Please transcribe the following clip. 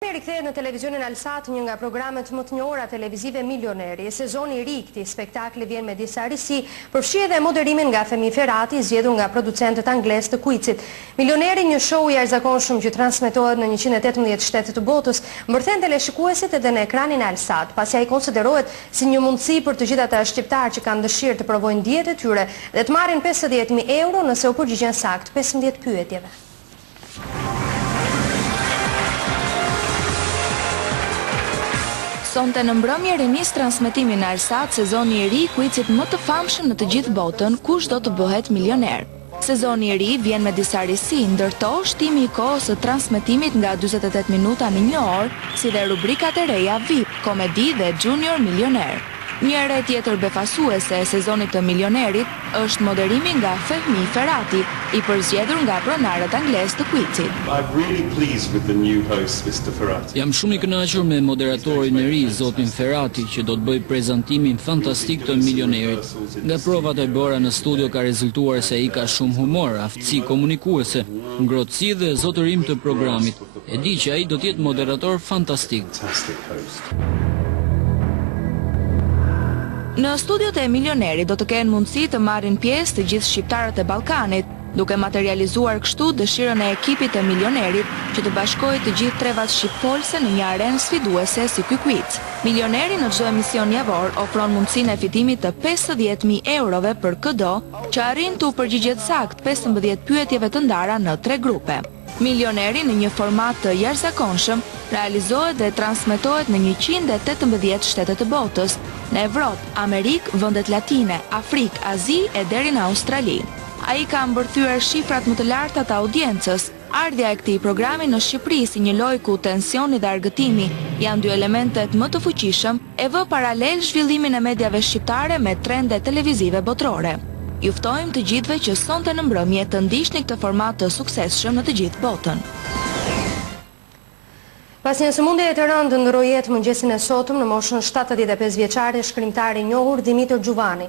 Rikthehet në televizionin Alsat një nga programet më të njohura televizive Milioneri. Sezoni i ri i këtij spektakli vjen me disa risi, përfshi edhe moderimin nga Femi Ferrati, zgjedhur nga producentët anglez të Quizit. Milioneri, një show i jashtëzakonshëm që transmetohet në 118 shtete të botës, mbërthen teleshikuesit edhe në ekranin e Alsat, pasi ai konsiderohet si një mundësi për të gjithë ata shqiptarë që kanë dëshirë të provojnë dijet e tyre dhe të marrin 50.000 euro nëse u përgjigjen saktë 15 pyetjeve. Sonte në mbrëmje rinis transmetimin në Alsat sezoni i ri i Quizit më të famshëm në të gjithë botën, kush do të bëhet milioner. Sezoni i ri vjen me disa risi, ndërto shtimi i kohës së transmetimit nga 48 minuta në 1 orë, si dhe rubrikat e reja VIP, komedi dhe junior milioner. Një re tjetër befasuese e sezonit të milionerit është moderimi nga Femi Ferrati, i përzgjedhur nga pronarët anglez të Quizit. Jam shumë i kënaqur me moderatorin e ri, zotin Ferrati, që do të bëj prezantimin fantastik të milionerit. Nga provat e bëra në studio ka rezultuar se ai ka shumë humor, aftësi komunikuese, ngrohtësi dhe zotërim të programit. E di që ai do të jetë moderator fantastik. Në studiot e milionerit do të kenë mundësi të marrin pjesë të gjithë shqiptarët e Ballkanit, duke materializuar kështu dëshirën e ekipit të milionerit që të bashkojë të gjithë trevat shqiptolse në një arenë sfiduese si ky quiz. Milioneri në çdo emision javor ofron mundësinë e fitimit të 50.000 eurove për çdo që arrin të u përgjigjet saktë 15 pyetjeve të ndara në 3 grupe. Milioneri në një format të jashtëzakonshëm realizohet dhe transmetohet në 118 shtete të botës, në Evropë, Amerikë, vendet latine, Afrikë, Azi e deri në Australi. Ai ka mbërthyer shifrat më të larta të audiencës. Ardhja e këtij programi në Shqipëri si një lojë ku tensioni dhe argëtimi janë dy elementet më të fuqishëm, e vë paralel zhvillimin e mediave shqiptare me trende televizive botërore. Ju ftojmë të gjithëve që sonte në mbrëmje të ndiqni këtë format të suksesshëm në të gjithë botën. Pas një sëmundje të rëndë ndroi jetë mëngjesin e sotëm në moshën 75 vjeçare shkrimtari i njohur Dimitër Gjuvani.